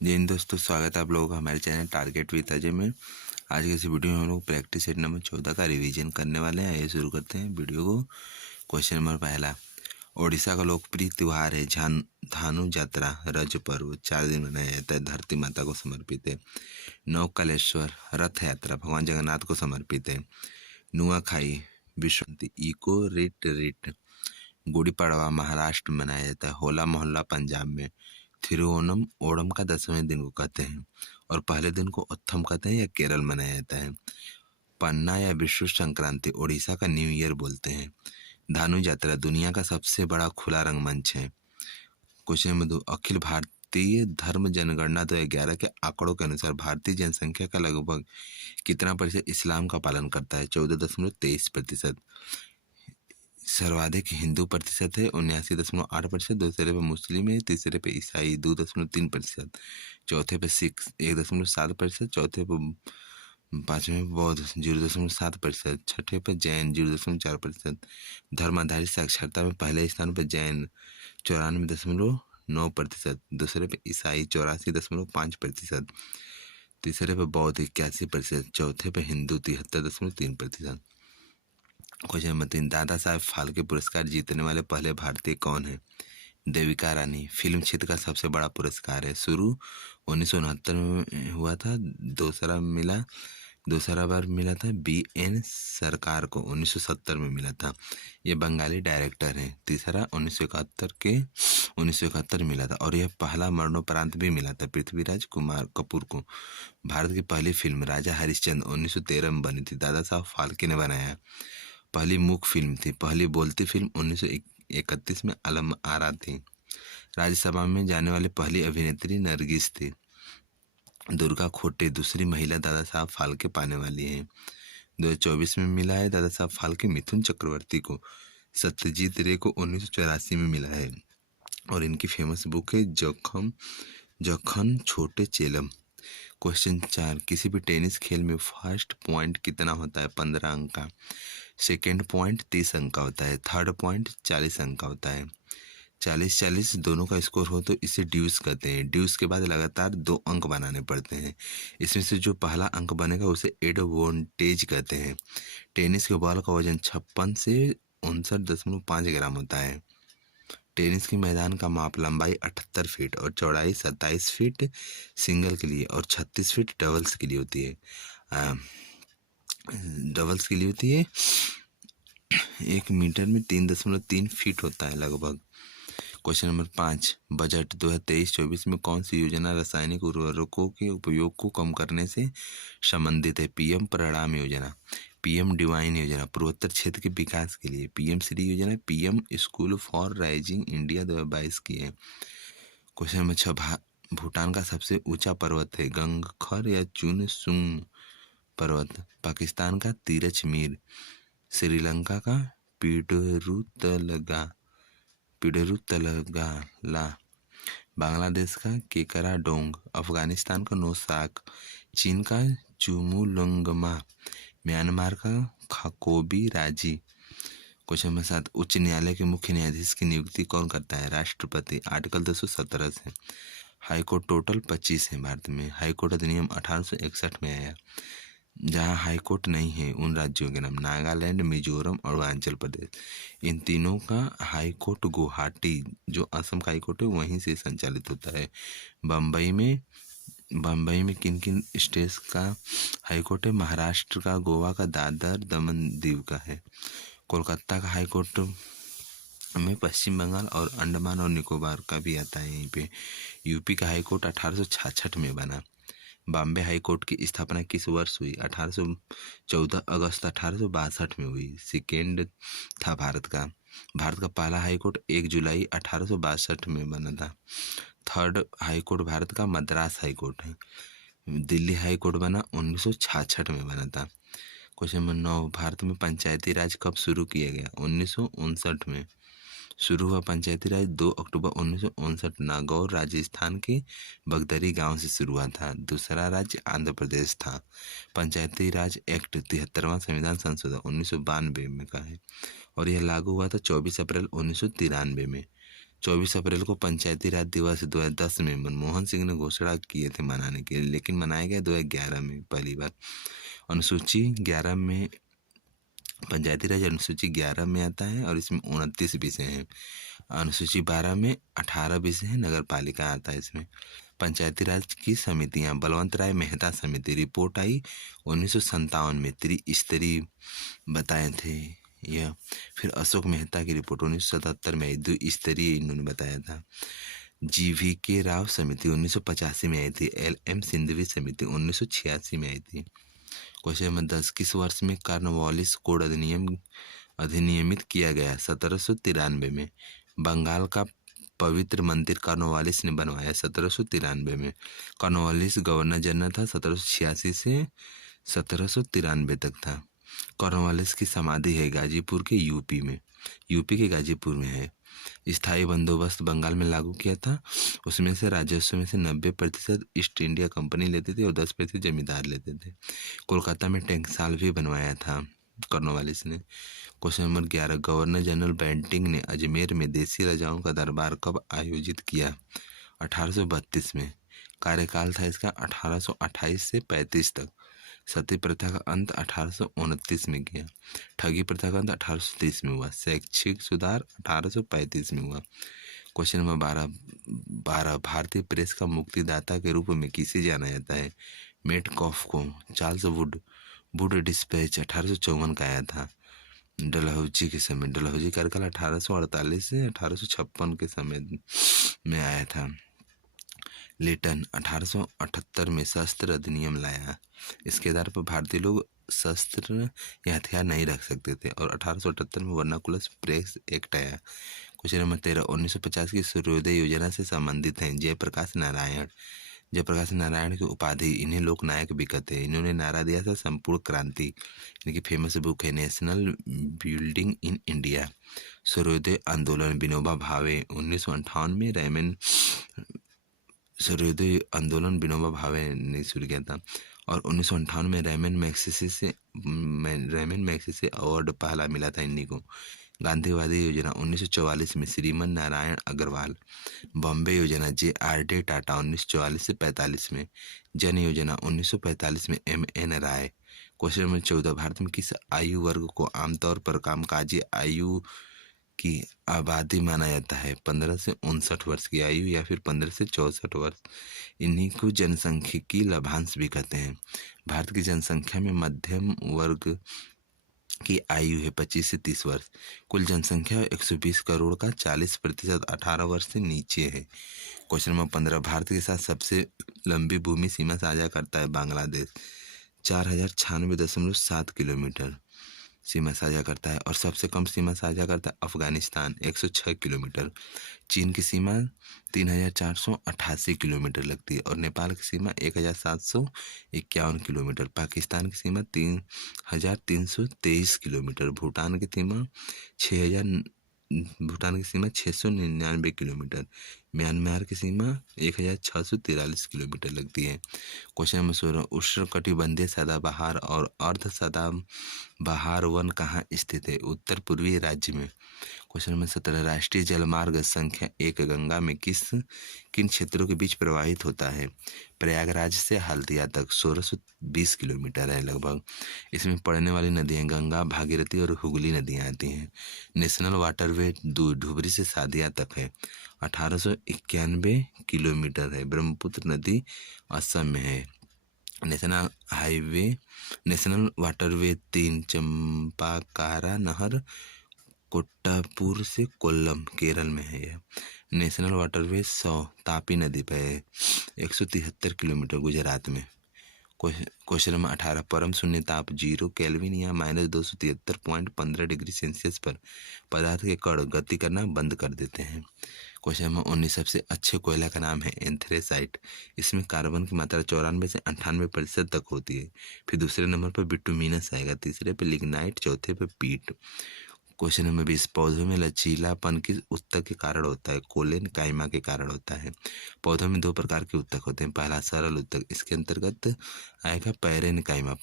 जी हिंद दोस्तों, स्वागत है आप लोगों का हमारे चैनल टारगेट विद अजय में। आज के इस वीडियो में हम लोग प्रैक्टिस सेट नंबर 14 का रिवीजन करने वाले हैं। आइए शुरू करते हैं वीडियो को। क्वेश्चन नंबर पहला, ओडिशा का लोकप्रिय त्यौहार है धानु यात्रा। रज पर्व 4 दिन मनाया जाता है, धरती माता को समर्पित है। नौकलेश्वर रथ यात्रा भगवान जगन्नाथ को समर्पित है। नुआखाई विश्व eco writ writ. Gudi Padwa Maharashtra में मनाया जाता है। होला मोहल्ला पंजाब में। थिरुओनम ओणम का 10वें दिन को कहते हैं और पहले दिन को ओथम कहते हैं या केरल मनाया जाता है। पन्ना या विश्व संक्रांति उड़ीसा का न्यू ईयर बोलते हैं। धानु यात्रा दुनिया का सबसे बड़ा खुला रंगमंच है। क्वेश्चन नंबर 2, अखिल भारतीय धर्म जनगणना 2011 के आंकड़ों के अनुसार भारतीय जनसंख्या का लगभग कितना प्रतिशत इस्लाम का पालन करता है? 14.23%। सर्वाधिक हिंदू प्रतिशत है 79.8%। दूसरे पे मुस्लिम है। तीसरे पे ईसाई 2.3%। चौथे पे सिख 1.7%। चौथे पे पाँचवें पे बौद्ध 0.7%। छठे पे जैन 0.4%। धर्म आधारित साक्षरता में पहले स्थान पर जैन 94.9%। दूसरे पे ईसाई 84.5%। तीसरे पे बौद्ध 81%। चौथे पे हिंदू 73.3%। क्वेश्चन नंबर 3, दादा साहब फाल्के पुरस्कार जीतने वाले पहले भारतीय कौन है? देविका रानी। फिल्म क्षेत्र का सबसे बड़ा पुरस्कार है। शुरू 1969 में हुआ था। दूसरा बार मिला था BN सरकार को 1970 में मिला था। ये बंगाली डायरेक्टर हैं। तीसरा 1971 मिला था और यह पहला मरणोपरांत भी मिला था पृथ्वीराज कुमार कपूर को। भारत की पहली फिल्म राजा हरिश्चंद्र 1913 में बनी थी। दादा साहब फाल्के ने बनाया। पहली मूक फिल्म थी। पहली बोलती फिल्म 1931 में आलम आरा थी। राज्यसभा में जाने वाली पहली अभिनेत्री नरगिस थी। दुर्गा खोटे दूसरी महिला दादा साहब फाल्के पाने वाली हैं। 2024 में मिला है दादा साहब फाल्के मिथुन चक्रवर्ती को। सत्यजीत रे को 1984 में मिला है और इनकी फेमस बुक है जखन छोटे चेलम। क्वेश्चन 4, किसी भी टेनिस खेल में फर्स्ट पॉइंट कितना होता है? 15 अंक का। सेकेंड पॉइंट 30 अंक का होता है। थर्ड पॉइंट 40 अंक का होता है। 40-40 दोनों का स्कोर हो तो इसे ड्यूस कहते हैं। ड्यूस के बाद लगातार 2 अंक बनाने पड़ते हैं। इसमें से जो पहला अंक बनेगा उसे एडवांटेज कहते हैं। टेनिस के बॉल का वजन 56 से 59.5 ग्राम होता है। टेनिस के मैदान का माप लंबाई 78 फीट और चौड़ाई 27 फीट सिंगल के लिए और 36 फीट डबल्स के लिए होती है। डबल्स के लिए होती है 1 मीटर में 3.3 फीट होता है लगभग। क्वेश्चन नंबर 5, बजट 2023-24 में कौन सी योजना रासायनिक उर्वरकों के उपयोग को कम करने से संबंधित है? PM परिणाम योजना, PM डिवाइन योजना पूर्वोत्तर क्षेत्र के विकास के लिए, PM श्री योजना, PM school for rising India 2022 की है। क्वेश्चन नंबर 6, भूटान का सबसे ऊंचा पर्वत है गंगखर या चुनसुंग पर्वत? पाकिस्तान का तिरच मीर, श्रीलंका का पिडरुतलगाला, बांग्लादेश का केकराडोंग, अफगानिस्तान का नोसाक, चीन का चुमुलुंगमा, म्यांमार का खाकोबी राजी। क्वेश्चन नंबर 7, उच्च न्यायालय के मुख्य न्यायाधीश की नियुक्ति कौन करता है? राष्ट्रपति। आर्टिकल 217 से। हाईकोर्ट टोटल 25 है भारत में। हाईकोर्ट अधिनियम 1861 में आया। जहाँ हाईकोर्ट नहीं है उन राज्यों के नाम नागालैंड, मिजोरम और अरुणाचल प्रदेश। इन तीनों का हाईकोर्ट गुवाहाटी जो असम का हाईकोर्ट है वहीं से संचालित होता है। बम्बई में किन किन स्टेट्स का हाईकोर्ट है? महाराष्ट्र का, गोवा का, दादर दमन दीव का है। कोलकाता का हाईकोर्ट में पश्चिम बंगाल और अंडमान और निकोबार का भी आता है यहीं पे। यूपी का हाईकोर्ट 1866 में बना। बॉम्बे हाई कोर्ट की स्थापना किस वर्ष हुई? 14 अगस्त 1862 में हुई। सेकेंड था भारत का पहला हाई कोर्ट 1 जुलाई 1862 में बना था। थर्ड हाई कोर्ट भारत का मद्रास हाई कोर्ट है। दिल्ली हाई कोर्ट बना 1966 में बना था। क्वेश्चन नंबर 9, भारत में पंचायती राज कब शुरू किया गया? 1959 में शुरू हुआ पंचायती राज 2 अक्टूबर 1959 नागौर राजस्थान के बगदरी गांव से शुरू हुआ था। दूसरा राज्य आंध्र प्रदेश था। पंचायती राज एक्ट 73वां संविधान संशोधन 1992 में का है और यह लागू हुआ था 24 अप्रैल 1993 में। 24 अप्रैल को पंचायती राज दिवस 2010 में मनमोहन सिंह ने घोषणा किए थे मनाने के लिए, लेकिन मनाया गया 2011 में पहली बार। अनुसूची 11 में पंचायती राज अनुसूची 11 में आता है और इसमें 29 विषय हैं। अनुसूची 12 में 18 विषय हैं। नगर पालिका आता है इसमें। पंचायती राज की समितियां, बलवंत राय मेहता समिति, रिपोर्ट आई 1957 में, त्रिस्तरीय बताए थे यह। फिर अशोक मेहता की रिपोर्ट 1977 में आई, द्विस्तरीय इन्होंने बताया था। GVK राव समिति 1985 में आई थी। LM सिंधवी समिति 1986 में आई थी। क्वेश्चन नंबर 10, किस वर्ष में कॉर्नवालिस कोड अधिनियमित किया गया? 1793 में। बंगाल का पवित्र मंदिर कॉर्नवालिस ने बनवाया 1793 में। कॉर्नवालिस गवर्नर जनरल था, 1786 से 1793 तक था। कॉर्नवालिस की समाधि है गाजीपुर के यूपी के गाजीपुर में है। स्थायी बंदोबस्त बंगाल में लागू किया था। उसमें से राजस्व में से 90% ईस्ट इंडिया कंपनी लेती थी और 10% जमींदार लेते थे। कोलकाता में टैंकसाल भी बनवाया था कॉर्नवालिस ने। Question number 11, governor general Bentinck ने अजमेर में देसी राजाओं का दरबार कब आयोजित किया? 1832 में। कार्यकाल था इसका 1828 से 35 तक। सती प्रथा का अंत 1829 में किया। ठगी प्रथा का अंत 1830 में हुआ। शैक्षिक सुधार 1835 में हुआ। क्वेश्चन नंबर 12, भारतीय प्रेस का मुक्तिदाता के रूप में किसे जाना जाता है? मेटकॉफ को। चार्ल्स वुड डिस्पैच 1854 का आया था डलहौजी के समय। डलहौजी कार्यकाल 1848 से 1856 के समय में आया था। लेटन 1878 में शस्त्र अधिनियम लाया। इसके आधार पर भारतीय लोग शस्त्र या हथियार नहीं रख सकते थे और 1878 में वर्नाकुलर प्रेस एक्ट आया। क्वेश्चन नंबर 13, 1950 की सूर्योदय योजना से संबंधित हैं जयप्रकाश नारायण की उपाधि, इन्हें लोक नायक भी कहते हैं। इन्होंने नारा दिया था संपूर्ण क्रांति। इनकी फेमस बुक है नेशनल बिल्डिंग इन इंडिया। सूर्योदय आंदोलन विनोबा भावे 1958 में सूर्योदय आंदोलन विनोबा भावे ने शुरू किया था और 1958 में रेमन मैग्सेसे अवार्ड पहला मिला था इन्हीं को। गांधीवादी योजना 1944 में श्रीमन नारायण अग्रवाल। बॉम्बे योजना JRD टाटा 1944 से 45 में। जन योजना 1945 में MN राय। क्वेश्चन नंबर 14, भारत में किस आयु वर्ग को आमतौर पर कामकाजी आयु की आबादी माना जाता है? 15 से 59 वर्ष की आयु या फिर 15 से 64 वर्ष। इन्हीं को जनसंख्यिकी लाभांश भी कहते हैं। भारत की जनसंख्या में मध्यम वर्ग की आयु है 25 से 30 वर्ष। कुल जनसंख्या 120 करोड़ का 40% 18 वर्ष से नीचे है। क्वेश्चन नंबर 15, भारत के साथ सबसे लंबी भूमि सीमा साझा करता है बांग्लादेश। 4096.7 किलोमीटर सीमा साझा करता है और सबसे कम सीमा साझा करता है अफगानिस्तान 106 किलोमीटर। चीन की सीमा 3488 किलोमीटर लगती है और नेपाल की सीमा 1751 किलोमीटर। पाकिस्तान की सीमा 3323 किलोमीटर। भूटान की सीमा 699 किलोमीटर। म्यांमार की सीमा 1643 किलोमीटर लगती है। क्वेश्चन नंबर 16, उष्णकटिबंधीय सदाबहार और अर्ध सदाबहार वन कहाँ स्थित है? उत्तर पूर्वी राज्य में। क्वेश्चन नंबर 17, राष्ट्रीय जलमार्ग संख्या 1 गंगा में किन क्षेत्रों के बीच प्रवाहित होता है? प्रयागराज से हल्दिया तक 1620 किलोमीटर है लगभग। इसमें पड़ने वाली नदियाँ गंगा, भागीरथी और हुगली नदियाँ आती हैं। नेशनल वाटरवे धुबरी से सादिया तक है 1891 किलोमीटर है। ब्रह्मपुत्र नदी असम में है। नेशनल वाटरवे 3 चंपाकारा नहर कोट्टापुर से कोल्लम केरल में है यह। नेशनल वाटरवे 100 तापी नदी पर है 173 किलोमीटर गुजरात में। क्वेश्चन नंबर 18, परम शून्य ताप 0 केल्विन या -273.15 डिग्री सेल्सियस पर पदार्थ के कण गति करना बंद कर देते हैं। क्वेश्चन नंबर 19, सबसे अच्छे कोयला का नाम है एंथ्रेसाइट। इसमें कार्बन की मात्रा 94 से 98% तक होती है। फिर दूसरे नंबर पर बिटुमिनस आएगा, तीसरे पे लिग्नाइट, चौथे पे पीट। क्वेश्चन नंबर 20, पौधों में लचीलापन किस ऊतक के कारण होता है? कोलेन काइमा के कारण होता है। पौधों में 2 प्रकार के ऊतक होते हैं। पहला सरल ऊतक, इसके अंतर्गत आएगा पैरेन काइमा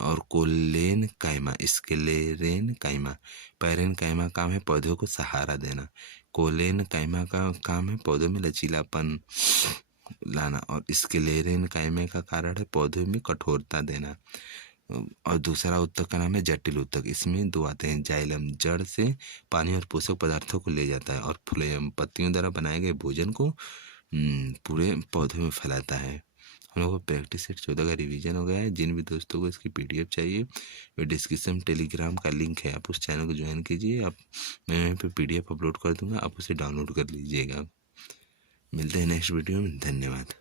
और कोलेन काइमा, स्क्लेरेन काइमा। पैरेन काइमा काम है पौधों को सहारा देना। कोलेन काइमा का काम है पौधों में लचीलापन लाना, और स्क्लेरेन काइमा का कारण है पौधों में कठोरता देना। और दूसरा उत्तक का नाम है जटिल उत्तक। इसमें दो आते हैं। जाइलम जड़ से पानी और पोषक पदार्थों को ले जाता है, और फ्लोएम पत्तियों द्वारा बनाए गए भोजन को पूरे पौधे में फैलाता है। हम लोग को प्रैक्टिस सेट 14 का रिवीजन हो गया है। जिन भी दोस्तों को इसकी पीडीएफ चाहिए, वो डिस्क्रिप्शन में टेलीग्राम का लिंक है, आप उस चैनल को ज्वाइन कीजिए। आप मैं वहीं पे पीडीएफ अपलोड कर दूंगा, आप उसे डाउनलोड कर लीजिएगा। मिलते हैं नेक्स्ट वीडियो में। धन्यवाद।